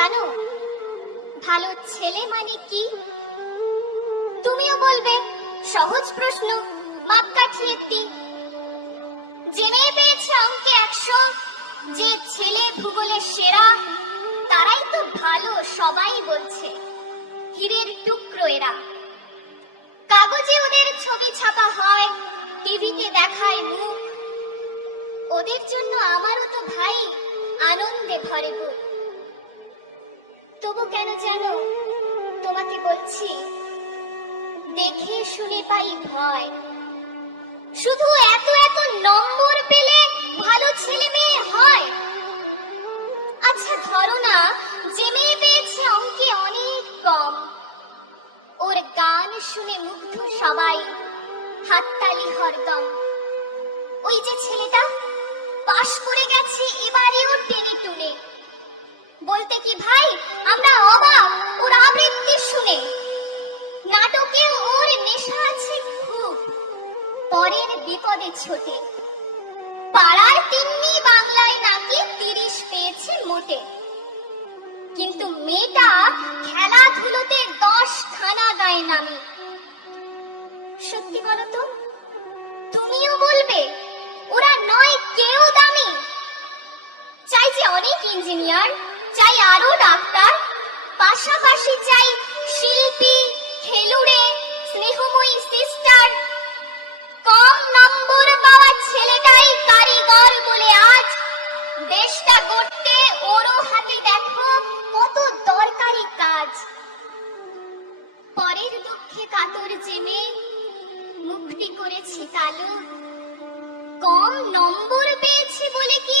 জানো? ভালো ছেলে মানে কি? তুমিও বলবে, সহজ প্রশ্ন, মাপকাঠি একটি। মেয়ে পেয়েছে অঙ্কে একশো। যে ছেলে ভূগোলে সেরা, তারাই তো ভালো, সবাই বলছে। হীরের টুকরো এরা। কাগজে ওদের ছবি ছাপা হয়, টিভিতে দেখায় মুখ। ওদের জন্য আমারও তো ভাই আনন্দে ভরে বুক। তবু কেন জানো? তোমাকে বলছি, দেখে শুনে পাই ভয়। শুধু এত এত নম্বর পেলে ভালো ছেলে মেয়ে হয়। আচ্ছা ধরো না, যে মেয়ে পেয়েছে অঙ্কে অনেক কম। ওর গান শুনে মুগ্ধ সবাই, হাততালি হরদম। ওই যে ছেলেটা, পাশ করে গেছে, এবারেও টেনে টুনে। বলতে কি ভাই? আমরা অবাক ওর আবৃত্তি শুনে। নাটকে ওর নেশা আছে খুব। পরের বিপদে ছোটে। পাড়ার তিন্নি বাংলায় নাকি তিরিশ পেয়েছে মোটে। কিন্তু মেয়েটা খেলাধুলোতে দশ খানা গায়ে নামে। সত্যি বলো তো, তুমিও বলবে, ওরা নয় কেউ দামি। চাই যে অনেক ইঞ্জিনিয়ার চাই আরও ডাক্তার। পাশাপাশি চাই শিল্পী, খেলুড়ে, স্নেহময়ী সিস্টার কম নম্বর পাওয়া ছেলেটাই কারিগর বলে আজ দেশটা গড়তে ওরও হাতে দেখো কত দরকারি কাজ। পরের দুঃখে কাতর জেনে মুখটি করেছি কালো। কম নম্বর পেয়েছে বলে কি